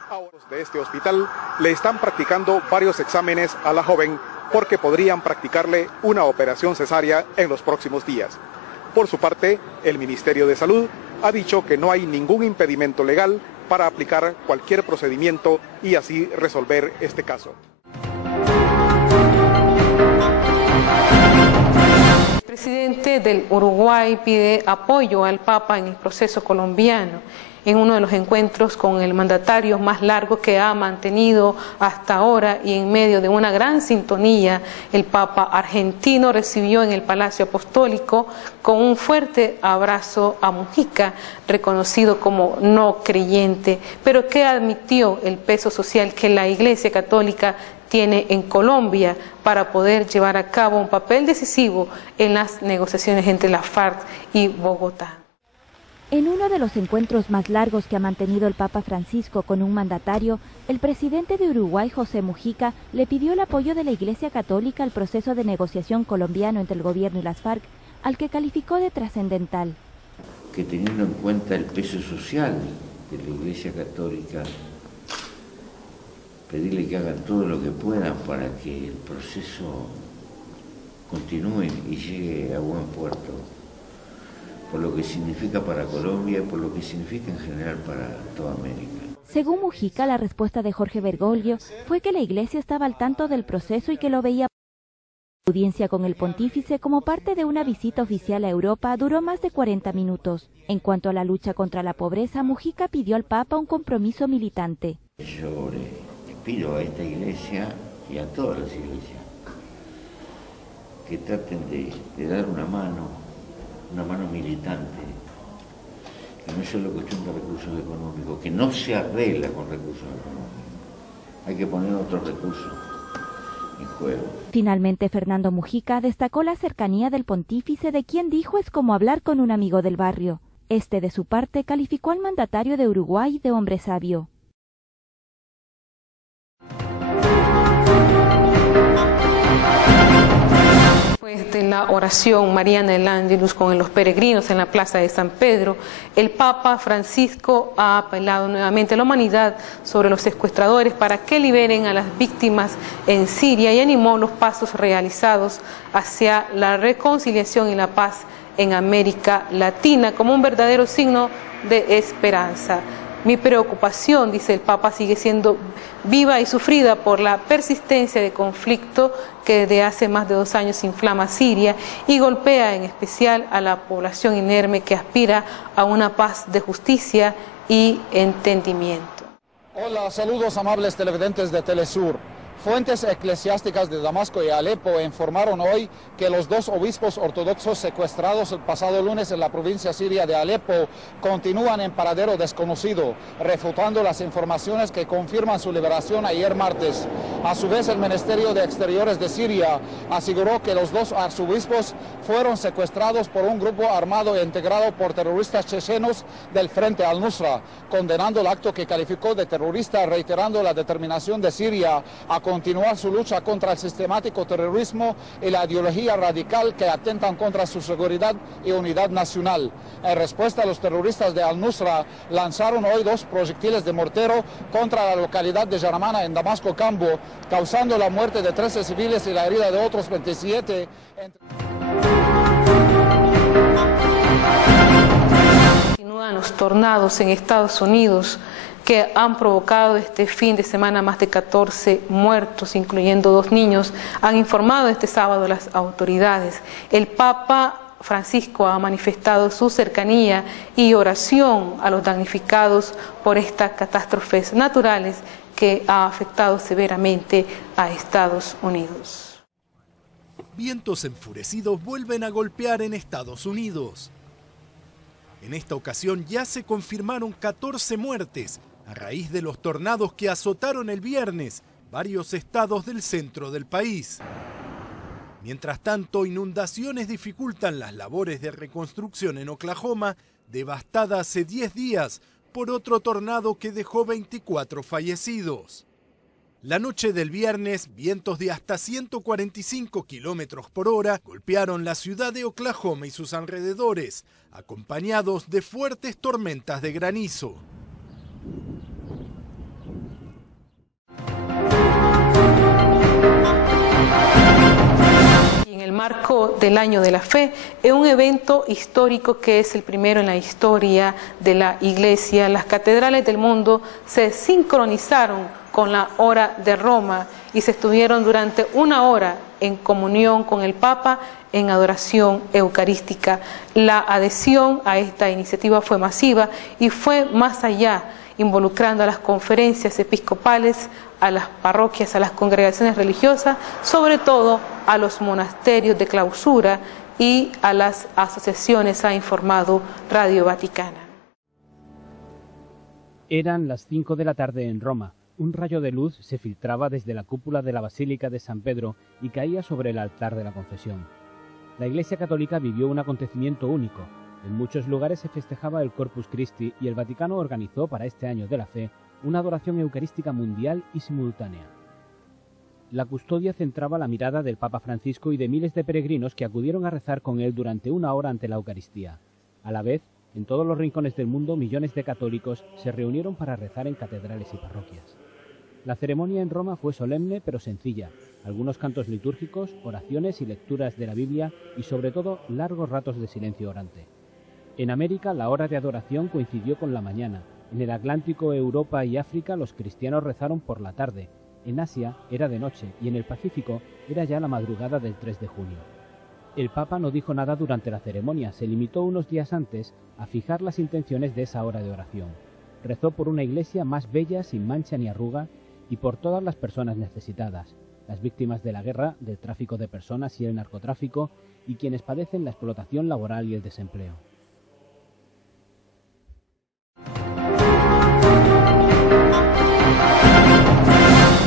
Ahora de este hospital le están practicando varios exámenes a la joven porque podrían practicarle una operación cesárea en los próximos días. Por su parte, el Ministerio de Salud ha dicho que no hay ningún impedimento legal para aplicar cualquier procedimiento y así resolver este caso. El presidente del Uruguay pide apoyo al Papa en el proceso colombiano. En uno de los encuentros con el mandatario más largo que ha mantenido hasta ahora y en medio de una gran sintonía, el Papa argentino recibió en el Palacio Apostólico con un fuerte abrazo a Mujica, reconocido como no creyente, pero que admitió el peso social que la Iglesia Católica tiene en Colombia para poder llevar a cabo un papel decisivo en las negociaciones entre la FARC y Bogotá. En uno de los encuentros más largos que ha mantenido el Papa Francisco con un mandatario, el presidente de Uruguay, José Mujica, le pidió el apoyo de la Iglesia Católica al proceso de negociación colombiano entre el gobierno y las FARC, al que calificó de trascendental. Que teniendo en cuenta el peso social de la Iglesia Católica, pedirle que hagan todo lo que puedan para que el proceso continúe y llegue a buen puerto, por lo que significa para Colombia y por lo que significa en general para toda América. Según Mujica, la respuesta de Jorge Bergoglio fue que la Iglesia estaba al tanto del proceso y que lo veía. La audiencia con el pontífice, como parte de una visita oficial a Europa, duró más de 40 minutos. En cuanto a la lucha contra la pobreza, Mujica pidió al Papa un compromiso militante. Yo le pido a esta Iglesia y a todas las iglesias que traten de dar una mano militante, que no es solo cuestión de recursos económicos, que no se arregla con recursos económicos, hay que poner otros recursos en juego. Finalmente, Fernando Mujica destacó la cercanía del pontífice, de quien dijo es como hablar con un amigo del barrio. Este, de su parte, calificó al mandatario de Uruguay de hombre sabio. Después de la oración mariana del Ángelus con los peregrinos en la plaza de San Pedro, el Papa Francisco ha apelado nuevamente a la humanidad sobre los secuestradores para que liberen a las víctimas en Siria y animó los pasos realizados hacia la reconciliación y la paz en América Latina como un verdadero signo de esperanza. Mi preocupación, dice el Papa, sigue siendo viva y sufrida por la persistencia de conflicto que desde hace más de 2 años inflama Siria y golpea en especial a la población inerme que aspira a una paz de justicia y entendimiento. Hola, saludos amables televidentes de Telesur. Fuentes eclesiásticas de Damasco y Alepo informaron hoy que los 2 obispos ortodoxos secuestrados el pasado lunes en la provincia siria de Alepo continúan en paradero desconocido, refutando las informaciones que confirman su liberación ayer martes. A su vez, el Ministerio de Exteriores de Siria aseguró que los 2 arzobispos fueron secuestrados por un grupo armado e integrado por terroristas chechenos del Frente al-Nusra, condenando el acto que calificó de terrorista, reiterando la determinación de Siria a continuar su lucha contra el sistemático terrorismo y la ideología radical que atentan contra su seguridad y unidad nacional. En respuesta, los terroristas de Al-Nusra lanzaron hoy 2 proyectiles de mortero contra la localidad de Yaramana en Damasco Cambo, causando la muerte de 13 civiles y la herida de otros 27. Continúan los tornados en Estados Unidos que han provocado este fin de semana más de 14 muertos, incluyendo 2 niños, han informado este sábado las autoridades. El Papa Francisco ha manifestado su cercanía y oración a los damnificados por estas catástrofes naturales que ha afectado severamente a Estados Unidos. Vientos enfurecidos vuelven a golpear en Estados Unidos. En esta ocasión ya se confirmaron 14 muertes a raíz de los tornados que azotaron el viernes varios estados del centro del país. Mientras tanto, inundaciones dificultan las labores de reconstrucción en Oklahoma, devastada hace 10 días por otro tornado que dejó 24 fallecidos. La noche del viernes, vientos de hasta 145 kilómetros por hora golpearon la ciudad de Oklahoma y sus alrededores, acompañados de fuertes tormentas de granizo. En el mar marco del Año de la Fe, es un evento histórico que es el primero en la historia de la Iglesia. Las catedrales del mundo se sincronizaron con la hora de Roma y se estuvieron durante una hora en comunión con el Papa en adoración eucarística. La adhesión a esta iniciativa fue masiva y fue más allá, involucrando a las conferencias episcopales, a las parroquias, a las congregaciones religiosas, sobre todo a los monasterios de clausura y a las asociaciones, ha informado Radio Vaticana. Eran las 5 de la tarde en Roma. Un rayo de luz se filtraba desde la cúpula de la Basílica de San Pedro y caía sobre el altar de la Confesión. La Iglesia Católica vivió un acontecimiento único. En muchos lugares se festejaba el Corpus Christi y el Vaticano organizó para este Año de la Fe una adoración eucarística mundial y simultánea. La custodia centraba la mirada del Papa Francisco y de miles de peregrinos que acudieron a rezar con él durante una hora ante la Eucaristía. A la vez, en todos los rincones del mundo, millones de católicos se reunieron para rezar en catedrales y parroquias. La ceremonia en Roma fue solemne pero sencilla. Algunos cantos litúrgicos, oraciones y lecturas de la Biblia y sobre todo largos ratos de silencio orante. En América la hora de adoración coincidió con la mañana. En el Atlántico, Europa y África los cristianos rezaron por la tarde. En Asia era de noche y en el Pacífico era ya la madrugada del 3 de junio. El Papa no dijo nada durante la ceremonia, se limitó unos días antes a fijar las intenciones de esa hora de oración. Rezó por una iglesia más bella, sin mancha ni arruga, y por todas las personas necesitadas, las víctimas de la guerra, del tráfico de personas y el narcotráfico, y quienes padecen la explotación laboral y el desempleo.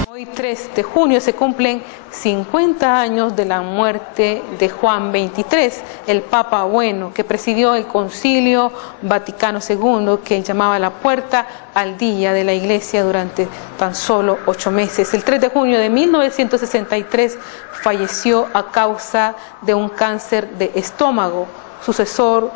Hoy 3 de junio se cumplen 50 años de la muerte de Juan XXIII, el Papa Bueno, que presidió el Concilio Vaticano II, que llamaba la puerta al día de la Iglesia durante tan solo 8 meses. El 3 de junio de 1963 falleció a causa de un cáncer de estómago. Sucesor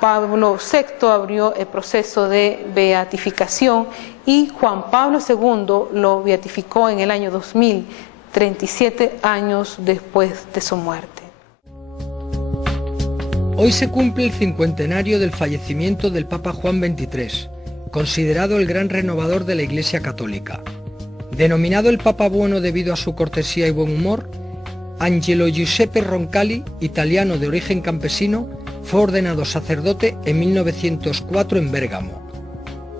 Pablo VI abrió el proceso de beatificación y Juan Pablo II lo beatificó en el año 2000, 37 años después de su muerte. Hoy se cumple el cincuentenario del fallecimiento del Papa Juan XXIII, considerado el gran renovador de la Iglesia Católica. Denominado el Papa Bueno debido a su cortesía y buen humor, Angelo Giuseppe Roncalli, italiano de origen campesino, fue ordenado sacerdote en 1904 en Bérgamo.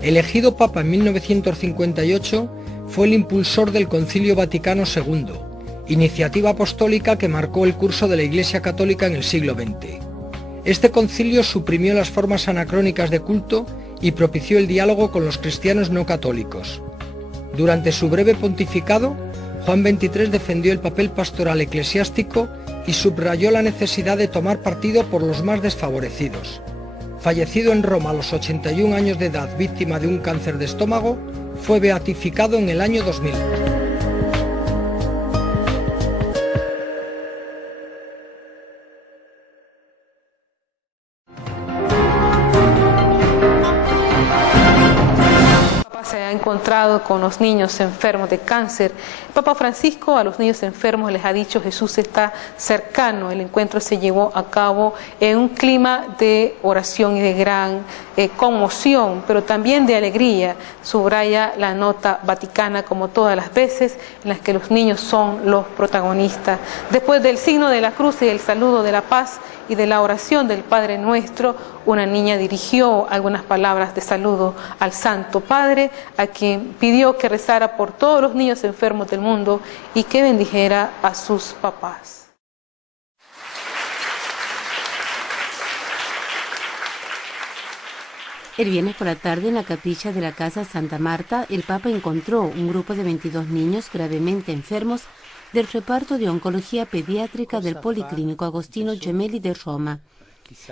Elegido papa en 1958, fue el impulsor del Concilio Vaticano II, iniciativa apostólica que marcó el curso de la Iglesia Católica en el siglo XX. Este concilio suprimió las formas anacrónicas de culto y propició el diálogo con los cristianos no católicos. Durante su breve pontificado, Juan XXIII defendió el papel pastoral eclesiástico y subrayó la necesidad de tomar partido por los más desfavorecidos. Fallecido en Roma a los 81 años de edad víctima de un cáncer de estómago, fue beatificado en el año 2000. Se ha encontrado con los niños enfermos de cáncer. El Papa Francisco a los niños enfermos les ha dicho: Jesús está cercano. El encuentro se llevó a cabo en un clima de oración y de gran conmoción, pero también de alegría. Subraya la nota vaticana, como todas las veces en las que los niños son los protagonistas. Después del signo de la cruz y el saludo de la paz y de la oración del Padre Nuestro, una niña dirigió algunas palabras de saludo al Santo Padre, a quien pidió que rezara por todos los niños enfermos del mundo y que bendijera a sus papás. El viernes por la tarde, en la capilla de la Casa Santa Marta, el Papa encontró un grupo de 22 niños gravemente enfermos del reparto de oncología pediátrica del Policlínico Agostino Gemelli de Roma.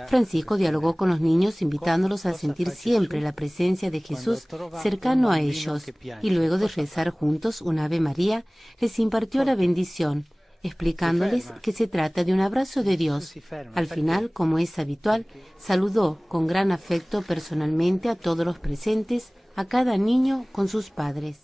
Francisco dialogó con los niños, invitándolos a sentir siempre la presencia de Jesús cercano a ellos, y luego de rezar juntos un Ave María, les impartió la bendición, explicándoles que se trata de un abrazo de Dios. Al final, como es habitual, saludó con gran afecto personalmente a todos los presentes, a cada niño con sus padres.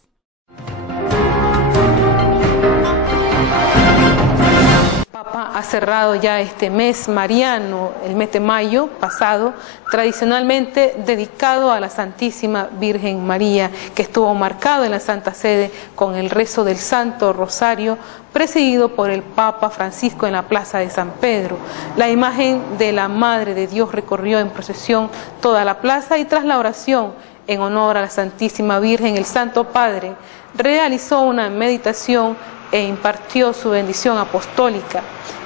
El Papa cerrado ya este mes mariano, el mes de mayo pasado, tradicionalmente dedicado a la Santísima Virgen María, que estuvo marcado en la Santa Sede con el rezo del Santo Rosario, presidido por el Papa Francisco en la Plaza de San Pedro. La imagen de la Madre de Dios recorrió en procesión toda la plaza y tras la oración en honor a la Santísima Virgen, el Santo Padre realizó una meditación e impartió su bendición apostólica.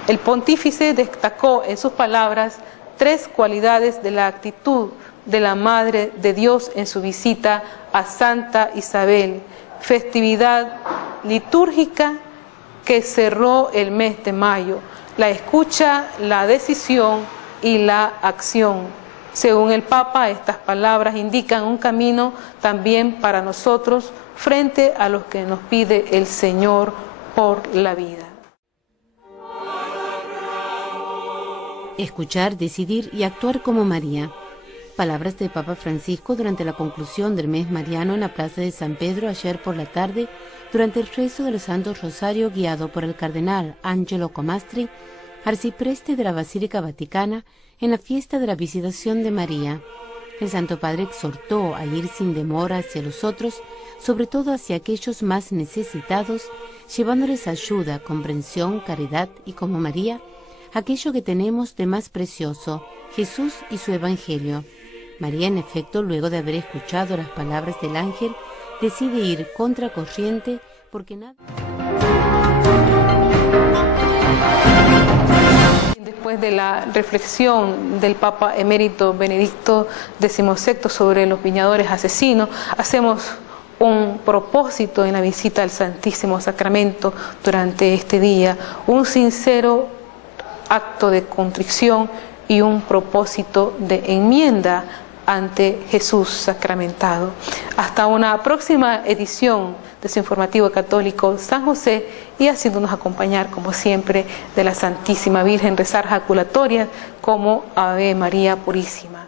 El pontífice destacó en sus palabras 3 cualidades de la actitud de la Madre de Dios en su visita a Santa Isabel, festividad litúrgica que cerró el mes de mayo, la escucha, la decisión y la acción. Según el Papa, estas palabras indican un camino también para nosotros frente a los que nos pide el Señor por la vida. Escuchar, decidir y actuar como María. Palabras del Papa Francisco durante la conclusión del mes mariano en la Plaza de San Pedro ayer por la tarde, durante el rezo del Santo Rosario guiado por el cardenal Angelo Comastri, arcipreste de la Basílica Vaticana, en la fiesta de la Visitación de María. El Santo Padre exhortó a ir sin demora hacia los otros, sobre todo hacia aquellos más necesitados, llevándoles ayuda, comprensión, caridad y, como María, aquello que tenemos de más precioso, Jesús y su Evangelio. María, en efecto, luego de haber escuchado las palabras del ángel, decide ir contracorriente porque nada... Después de la reflexión del Papa Emérito Benedicto XVI sobre los viñadores asesinos, hacemos un propósito en la visita al Santísimo Sacramento durante este día, un sincero acto de contrición y un propósito de enmienda ante Jesús sacramentado. Hasta una próxima edición de su informativo católico San José, y haciéndonos acompañar como siempre de la Santísima Virgen, rezar jaculatorias como Ave María Purísima.